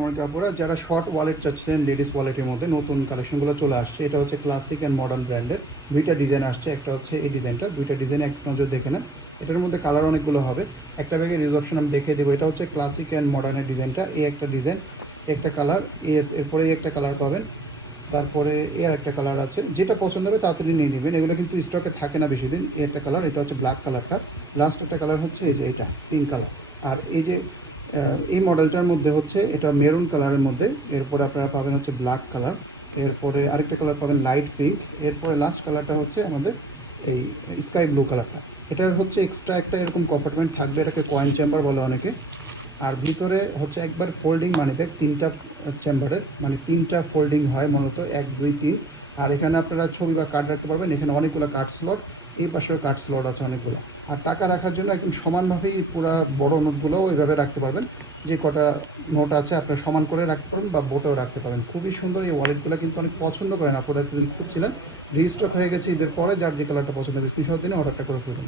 আমার কাপড়া যারা short wallet চাচ্ছেন লেডিস ওয়ালেটের মধ্যে নতুন কালেকশনগুলো চলে আসছে। এটা হচ্ছে ক্লাসিক অ্যান্ড মডার্ন ব্র্যান্ডের দুইটা ডিজাইন আসছে। একটা হচ্ছে এই ডিজাইনটা, দুইটা ডিজাইন এক নজর দেখে নেন। এটার মধ্যে কালার অনেকগুলো হবে। একটা ব্যাগের রিজপশন আমি দেখিয়ে দেবো। এটা হচ্ছে ক্লাসিক অ্যান্ড মডার্নের ডিজাইনটা, এই একটা ডিজাইন, একটা কালার, এরপরে একটা কালার পাবেন, তারপরে এর একটা কালার আছে। যেটা পছন্দ হবে তাড়াতাড়ি নিয়ে নেবেন, এগুলো কিন্তু স্টকে থাকে না বেশি দিন। এই একটা কালার, এটা হচ্ছে ব্ল্যাক কালারটা। লাস্ট একটা কালার হচ্ছে এই যে এটা পিঙ্ক কালার। আর এই যে এই মডেলটার মধ্যে হচ্ছে এটা মেরুন কালারের মধ্যে, এরপরে আপনারা পাবেন হচ্ছে ব্ল্যাক কালার, এরপরে আরেকটা কালার পাবেন লাইট পিঙ্ক, এরপরে লাস্ট কালারটা হচ্ছে আমাদের এই স্কাই ব্লু কালারটা। এটার হচ্ছে এক্সট্রা একটা এরকম কম্পার্টমেন্ট থাকবে, এটাকে কয়েন চেম্বার বলে অনেকে। আর ভিতরে হচ্ছে একবার ফোল্ডিং মানি ব্যাগ, তিনটা চেম্বারের, মানে তিনটা ফোল্ডিং হয় মূলত, 1 2 3। আর এখানে আপনারা ছবি বা কার্ড রাখতে পারবেন। এখানে অনেকগুলো কার্ড স্লট, এই পাশেও কার্ড স্লট আছে অনেকগুলো। আর টাকা রাখার জন্য একদম সমানভাবেই পুরো বড় নোটগুলোও ওইভাবে রাখতে পারবেন। যে কটা নোট আছে আপনারা সমান করে রাখতে পারবেন বা বোটেও রাখতে পারবেন। খুবই সুন্দর এই ওয়ালেটগুলো, কিন্তু অনেক পছন্দ করেন আপনারা, এতদিন খুঁজছিলেন। রিস্টক হয়ে গেছে ঈদের পরে, যার যে কালারটা পছন্দ হবে স্ক্রিনশট দিনে অর্ডারটা করে ফেলবেন।